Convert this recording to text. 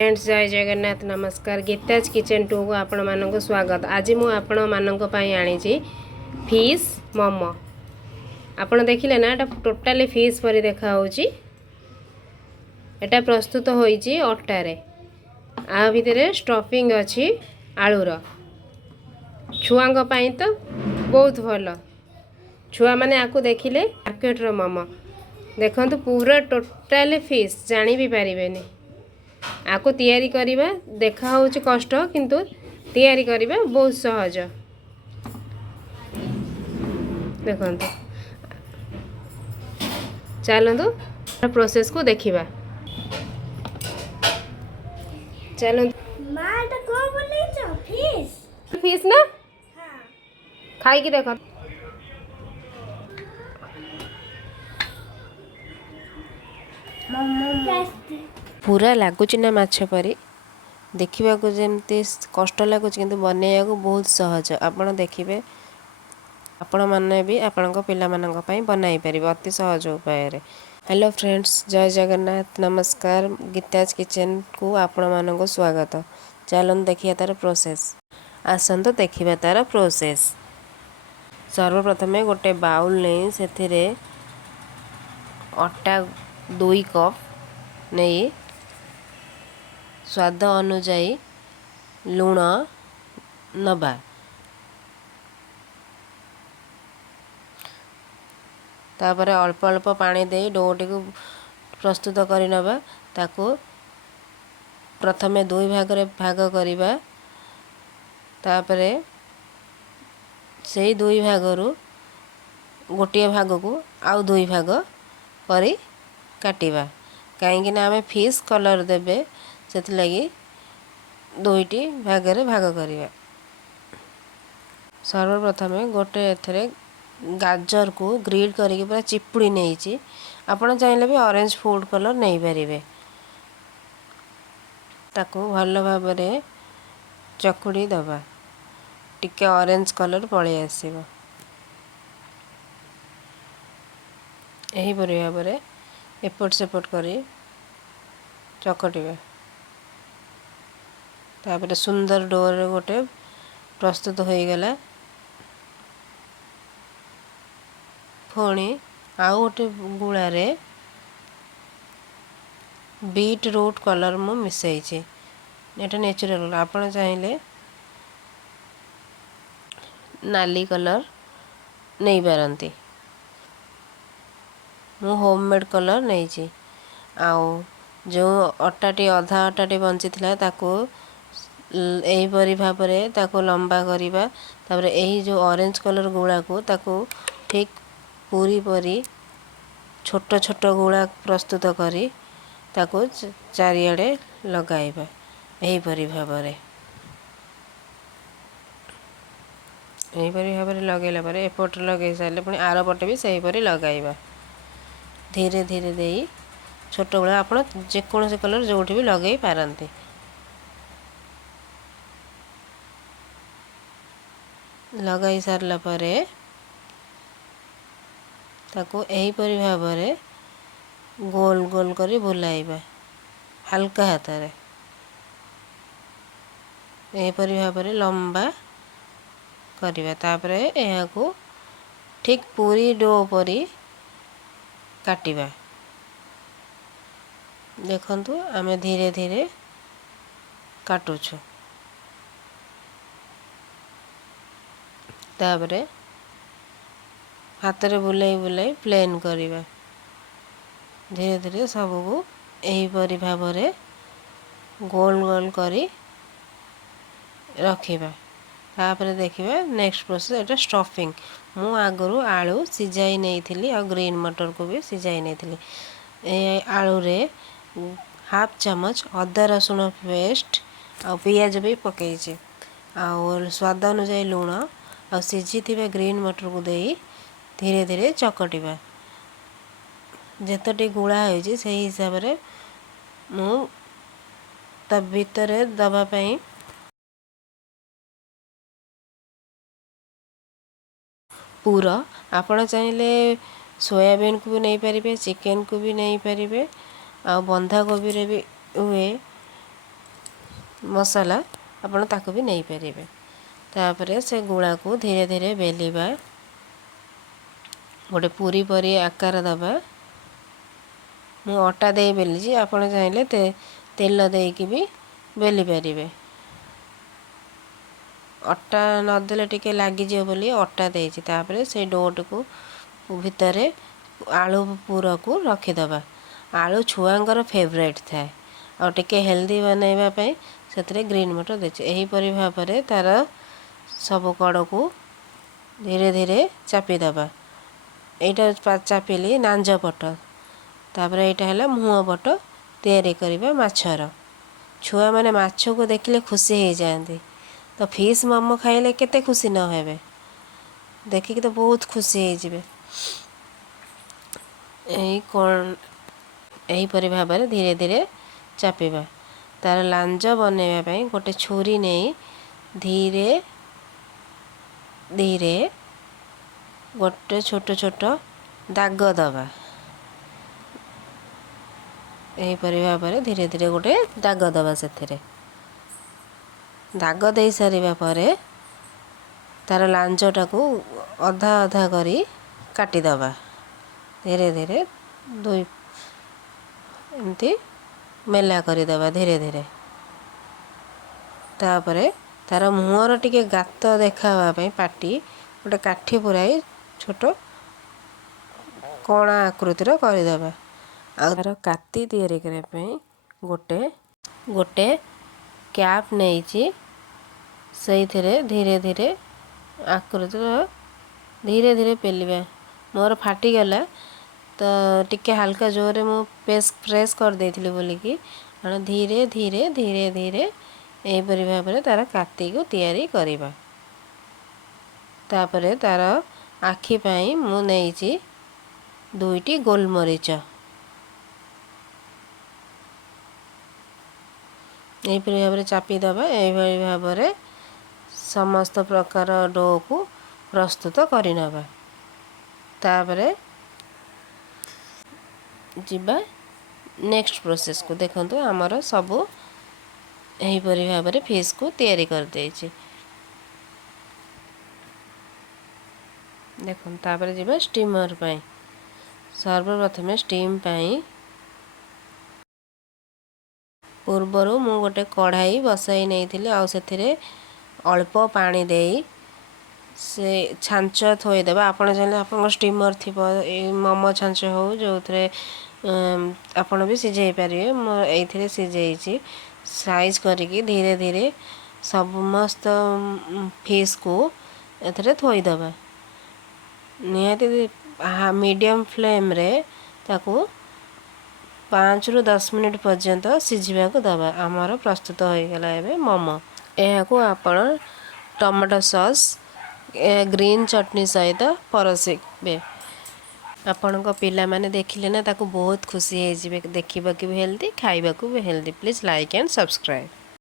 Friends जय जगन्नाथ नमस्कार Geeta's kitchen to को आपण मानक स्वागत। आज मु आपण मानक पई आनी फिश मोमो। आपण देखिले ना एटा टोटाली फिश परी देखा होची। एटा प्रस्तुत होईची अटारे आ भितरे स्टफिंग अछि आलूर। छुआंग पई तो बहुत भलो। छुआ माने आकु देखिले मार्केट रो मोमो देखंतु पूरा टोटाली फिश जानी भी पारिबेनी। आको तैयारी करिबा देखा होची कष्ट किंतु तैयारी करिबा बहुत सहज। देखंतु चलंतु प्रोसेस को देखिबा। चलंतु माटा को बनेछो फिश फिश ना हां खाई की देखो। पूरा लागुच ना माछ परी देखा जमती कष्ट लगुच किंतु बनैया बहुत सहज। आपण देखिए आपण मैंने भी आपण पिला बनाई पारे अति सहज उपाय। हेलो फ्रेंड्स जय जगन्नाथ नमस्कार गीताज किचन को आपण मानक स्वागत। चलन देखिए तार प्रोसेस। आसतु देखिए तार प्रोसेस। सर्वप्रथमे गोटे बाउल नहीं से अटा 2 कप नहीं स्वाद अनुजाई लुण नबा। तापर अल्प अल्प पानी दे डोटी को प्रस्तुत कर नबा। ताको प्रथमे 2 भाग रे भाग करिबा। तापरे से 2 भाग रु गोटे भाग को आउ 2 भाग करी काटिबा। कहीं ना आमे फिश कलर देबे से लगी 2टी भाग रे भाग करिबा। सर्वप्रथमे गोटे एथरे गाजर को ग्रिल करके पूरा चिपुड़ी नहीं आपण चाहिए भी ऑरेंज फूड कलर नहीं पारे। ताको भल भाव चकुड़ी दबा टिके ऑरेंज कलर पड़े आसीबो। यही परि भाव एपट सेपट करी चकटिबा। तापर सुंदर डोर गोटे प्रस्तुत हो गला। पुणी आउ गोटे गुड़ा रे बीट रूट कलर मु मिसई एटा नेचुरल आपण चाहिए नाली कलर नहीं पारती। मु होममेड कलर नहीं आउ जो अटाटी अधा अटाटी बंची ताको एहीपरी भाव ताको लंबा करिबा। तापर यही जो ऑरेंज कलर गुड़ा को ताको ठीक पूरी परी छोट छोट गुड़ा प्रस्तुत करी ताको चारियाडे लगाइबा। यही परी भाव लगेला पर एपट लगे सारे पुणी आर पटे भी सही परी लगाइबा। धीरे धीरे दे छोट गुड़ा आप जेकोसी कलर जो भी लगे पारती। लगाई सारला परे ताको यही परी भाव गोल गोल करी बुलाइबा हल्का हाथ रे। एहीपरी भाव लंबा करिबा। तापरे एहा को ठीक पूरी डो परी काटिबा। देखंतु आमे धीरे धीरे काटुछु। तापरे हाथ रे बुलाई बुलाई प्लेन करिबा। धीरे धीरे सब को यही परी भाव गोल गोल करी रखिबा। तापर देखिबा नेक्स्ट प्रोसेस एटा स्टफिंग। मु आगरू आलू सिजाई नहीं थिली आ ग्रीन मटर को भी सिजाई नहीं थिली। ए आलू रे हाफ चम्मच अदा रसुण पेस्ट आ पियाज भी पकईचे आ स्वाद अनुसार लुण आ सिझी ग्रीन मटर को दे धीरे धीरे चकटिबा। जेतटी गुड़ा हो से हिसाब से मु ता भीतर दबा पाई पूरा आपण चाहिए सोयाबीन को भी नहीं पारे चिकेन को भी नहीं पारे आ बंधा कोबी रे भी हुए मसला आपण ताको भी नहीं परिबे। तापरे से गुड़ा को धीरे धीरे बेलिबा, गोटे पूरी परी आकार दबा। मु अटा दे बेली आपण चाहिले तेल देकी भी बेली पारिबे। अटा नदेले टिके लागिଯିବ ବୋଲି अटा ଦେଇଛି। तापरे से डोट को भितर आलू पूरा को रखिदबा। आलू छुआंकर फेवरेट थाए और टिके हेल्दी बनैबा पई सेतरे ग्रीन मटर देछि। एही परि भाबरे तार सब कड़ को धीरे धीरे चापी दबा। एटा चापिली नांज पट। तापरे एटा हला मुह पट तैयारी करिबा माछर। छुआ माने माछ को देखले खुशी हो जाती। तो फिश मोमो खाइले केते खुशी न हेबे, देखिक तो बहुत खुशी हो जिवे। यही परि भाबरे धीरे धीरे चापिबा। तार लांज बनैबा पई गोटे छुरी नहीं धीरे धीरे गोटे छोट छोट दाग दबा। यही परि भाबरे धीरे धीरे गोटे दाग दबा। सेथिरे दाग दे सारिबा परे तार लांजटा को अधा अधा करी काटी दबा। धीरे धीरे दुई एमती मेला करी दबा धीरे धीरे। तापरे तार मुहर टिके गात देखावा पई पाटी गोटे काठी पुराई छोट कोणा आकृतिर करी दबा। आ तार काती तैयारी करे पई गोटे गोटे कैप नहीं सही धीरे धीरे आकृति धीरे धीरे पेलिबा। मोर फाटीगला तो टिके हल्का जोरे मु प्रेस कर देथिली बोलिकी धीरे धीरे धीरे धीरे एहीपरि भाबरे तार काती को तैयारी करिबा। तापरे तार आखि पाई मु नेइची दुईटी गोलमरीच। एहीपरि भाबरे चापी दबा। एहीपरि भाबरे समस्त प्रकार डो को प्रस्तुत करिनबा। तापरे जिबा नेक्स्ट प्रोसेस को। देखंतु हमर सब एहीपरि भाबरे फिश को तैयारी कर देछि। देखंतु तापरे जिबा स्टीमर पई। सर्वप्रथम स्टीम पई पूर्वरु मु गोटे कढ़ाई बसाई नहीं आ सेथिरे अल्प पानी देई से छांच थोईदेबा। आपण चाहे आप स्टीमर थी मोमो छांच हो जो थे आपण भी सिझे पारे। ये सिझे साइज करके धीरे धीरे समस्त फिश को एथरे थोईदेबा। निहाती मीडियम फ्लेम रे ताकू 5 ରୁ 10 मिनट पर्यंत सिझा को दबा। आमर प्रस्तुत हो गला एबे मोमो। यह आपण टमाटो सॉस ग्रीन चटनी सहित परसिबे। आपण पिला माने देखिले ना ताकू बहुत खुशी हो जिवे। देखिबा भी हेल्दी, खाइबा भी healthy. Please like and subscribe.